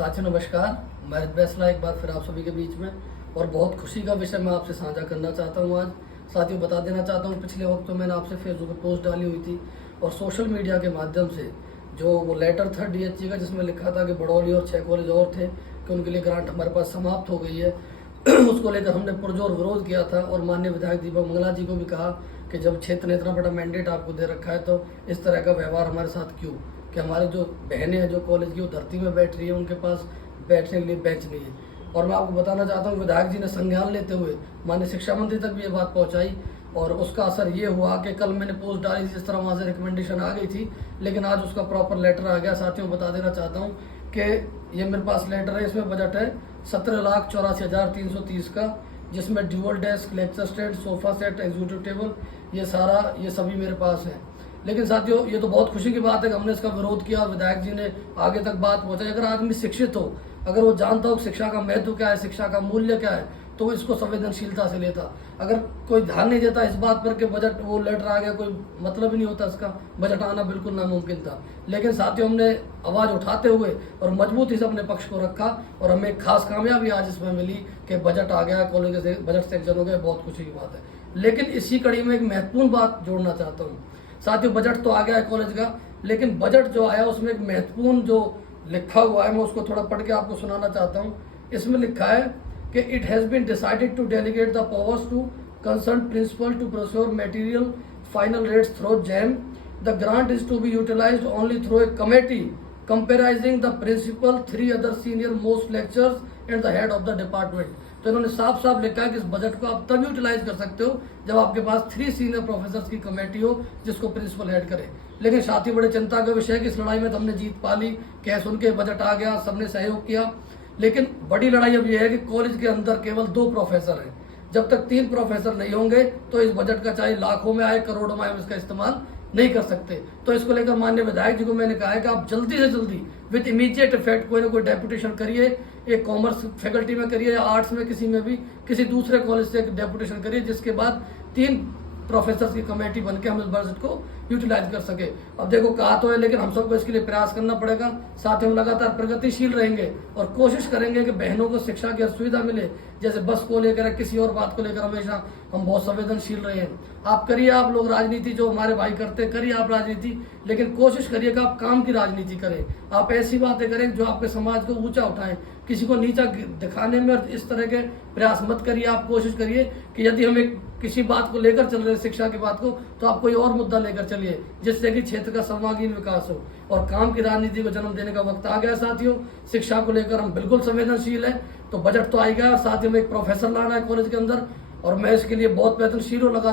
साथियों नमस्कार। मैं फैसला एक बार फिर आप सभी के बीच में और बहुत खुशी का विषय मैं आपसे साझा करना चाहता हूँ। आज साथियों बता देना चाहता हूँ, पिछले वक्त तो मैंने आपसे फेसबुक पर पोस्ट डाली हुई थी और सोशल मीडिया के माध्यम से जो वो लेटर था डीएचई का, जिसमें लिखा था कि बड़ौली और 6 कॉलेज और थे कि उनके लिए ग्रांट हमारे पास समाप्त हो गई है उसको लेकर हमने पुरजोर विरोध किया था और माननीय विधायक दीपक मंगला जी को भी कहा कि जब क्षेत्र ने इतना बड़ा मैंडेट आपको दे रखा है तो इस तरह का व्यवहार हमारे साथ क्यों, कि हमारे जो बहनें हैं जो कॉलेज की वो धरती में बैठ रही है, उनके पास बैठने के लिए बेंच नहीं है। और मैं आपको बताना चाहता हूँ विधायक जी ने संज्ञान लेते हुए माननीय शिक्षा मंत्री तक भी ये बात पहुंचाई और उसका असर ये हुआ कि कल मैंने पोस्ट डाली जिस तरह वहाँ से रिकमेंडेशन आ गई थी, लेकिन आज उसका प्रॉपर लेटर आ गया। साथियों बता देना चाहता हूँ कि ये मेरे पास लेटर है, इसमें बजट है 17,84,330 का, जिसमें dual desk, lecture stand, sofa set, executive table, ये सभी मेरे पास है। लेकिन साथियों ये तो बहुत खुशी की बात है कि हमने इसका विरोध किया और विधायक जी ने आगे तक बात पहुंचाई। अगर आदमी शिक्षित हो, अगर वो जानता हो शिक्षा का महत्व क्या है, शिक्षा का मूल्य क्या है, तो वो इसको संवेदनशीलता से लेता। अगर कोई ध्यान नहीं देता इस बात पर कि बजट वो लेटर आ गया, कोई मतलब ही नहीं होता इसका, बजट आना बिल्कुल नामुमकिन था। लेकिन साथियों हमने आवाज उठाते हुए और मजबूती से अपने पक्ष को रखा और हमें एक खास कामयाबी आज इसमें मिली कि बजट आ गया, कॉलेज से बजट सेक्शन हो गया। बहुत खुशी की बात है। लेकिन इसी कड़ी में एक महत्वपूर्ण बात जोड़ना चाहता हूँ। साथियों बजट तो आ गया है कॉलेज का, लेकिन बजट जो आया उसमें एक महत्वपूर्ण जो लिखा हुआ है मैं उसको थोड़ा पढ़ के आपको सुनाना चाहता हूँ। इसमें लिखा है कि it has been decided to delegate the powers to concern principal to procure material final rates through GeM. The grant is to be utilised only through a committee comprising the principal, 3 other senior most lecturers and the head of the department. तो इन्होंने साफ साफ लिखा है कि इस budget को आप तब यूटिलाइज कर सकते हो जब आपके पास 3 सीनियर प्रोफेसर्स की कमेटी हो जिसको प्रिंसिपल हेड करे। लेकिन साथी बड़े चिंता का विषय है कि इस लड़ाई में तो हमने जीत पा ली, कह सुन के बजट आ गया, सबने सहयोग किया। लेकिन बड़ी लड़ाई अब यह है कि कॉलेज के अंदर केवल 2 प्रोफेसर हैं। जब तक 3 प्रोफेसर नहीं होंगे तो इस बजट का चाहे लाखों में आए, करोड़ों में आए, इसका इस्तेमाल नहीं कर सकते। तो इसको लेकर माननीय विधायक जी को मैंने कहा है कि आप जल्दी से जल्दी विद इमीडिएट इफेक्ट कोई ना कोई डेपुटेशन करिए, एक कॉमर्स फैकल्टी में करिए या आर्ट्स में किसी में भी, किसी दूसरे कॉलेज से डेपुटेशन करिए, जिसके बाद 3 प्रोफेसर की कमेटी बनके हम इस बजट को यूटिलाइज कर सके। अब देखो कहा तो है, लेकिन हम सबको इसके लिए प्रयास करना पड़ेगा। साथ ही हम लगातार प्रगतिशील रहेंगे और कोशिश करेंगे कि बहनों को शिक्षा की सुविधा मिले। जैसे बस को लेकर किसी और बात को लेकर हमेशा हम बहुत संवेदनशील रहे हैं। आप करिए, आप लोग राजनीति जो हमारे भाई करते करिए आप राजनीति, लेकिन कोशिश करिए कि आप काम की राजनीति करें। आप ऐसी बातें करें जो आपके समाज को ऊंचा उठाएं, किसी को नीचा दिखाने में इस तरह के प्रयास मत करिए। आप कोशिश करिए कि यदि हम एक किसी बात को लेकर चल रहे शिक्षा की बात को, तो आप कोई और मुद्दा लेकर चलिए जिससे कि क्षेत्र का सर्वांगीण विकास हो और काम की राजनीति को जन्म देने का वक्त आ गया। साथियों शिक्षा को लेकर हम बिल्कुल संवेदनशील है। तो बजट तो आ गया और साथ ही में एक प्रोफेसर लाना है कॉलेज के अंदर और मैं इसके लिए बहुत प्रयत्नशील हूँ। लगा